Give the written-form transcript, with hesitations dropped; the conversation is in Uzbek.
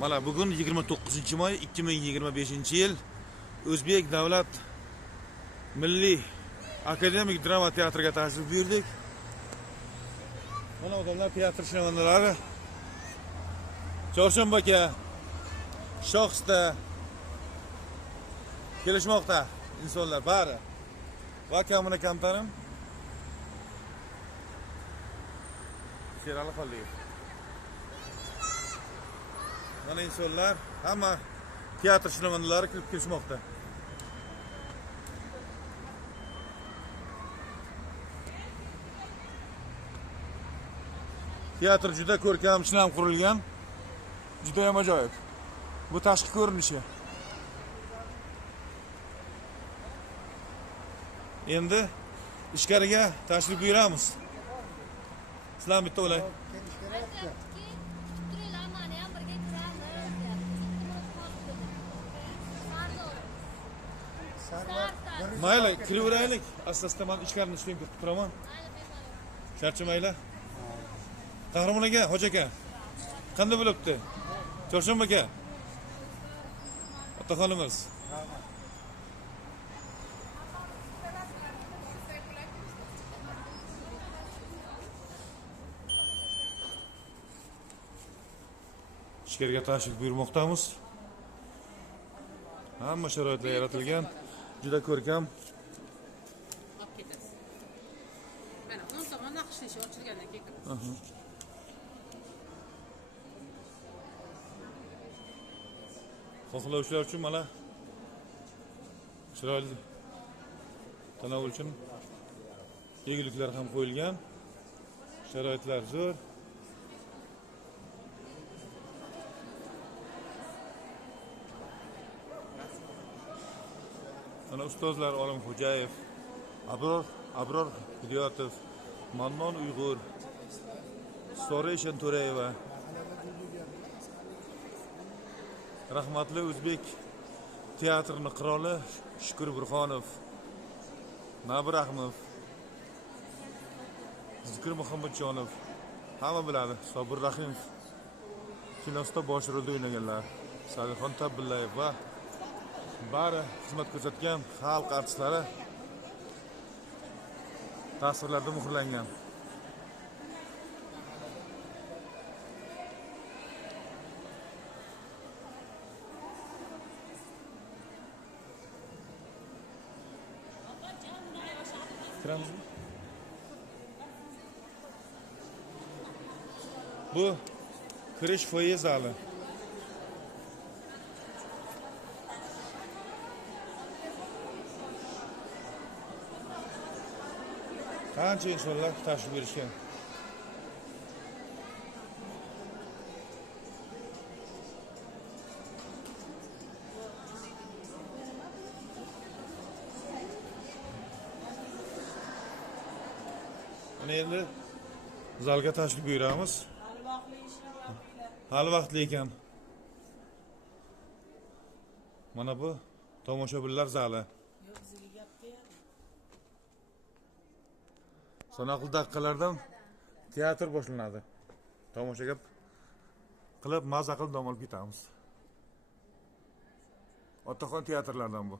Mana bugun 29-may 2025-yil O'zbek davlat milliy akademik drama teatriga tashrif buyurdik. Mana odamlar teatr shinavandalari Chorshanba aka shoxsda kelishmoqda insonlar bari. Va kamina kamtarim Sherali Xoliyev. Mana insonlar hamma teatr shinavandalari kirib kelishmoqda. Teatr juda ko'rkam, shinam qurilgan. Juda ham ajoyib. Bu tashqi ko'rinishi. Endi ichkariga tashrif buyuramiz. Sizlar bitta o'lay. Mayli, kiraveraylik. Asta-asta men ichkarini ishlayib ketib turaman. Charchamaylar. Qahramon aka, hoji aka. Qanday bo'libdi? Chorshanba aka. Otaxonimiz. Ichkariga tashrif buyurmoqdamiz. Hamma sharoitlar yaratilgan. Juda ko'rkam. Mana 10 tomon naqshlash ochilgandan keyin kiramiz. Xohlovchilar uchun mana chiroyli tanovul uchun yeguliklar ham qo'yilgan. Sharoitlar zo'r. Mana ustozlar Olimxo'jayev, Abror Hidoyatov, Mannon Uyg'ur, Soreshin To'rayeva, rahmatli o'zbek teatrining qiroli Shukur Burxonov, Nabir Ahmov, Zikr Muhammadjonov, hamma biladi. Sobir Rahimov, kinosda bosh rolda o'ynaganlar. Salixon Tabillayev va bari xizmat ko'rsatgan xalq artistlari tasvirlarda muhrlangan. Bu kirish foye zali. Qancha insonlar tashrif berishgan. Mana endi zalga tashrif buyuramiz. Hali vaqtli ekan. Mana bu tomoshabinlar zali. Sanoqli daqiqalardan teatr boshlanadi. Tomosha qilib, maza qilib dam olib ketamiz. Otaxon teatrlardan bu.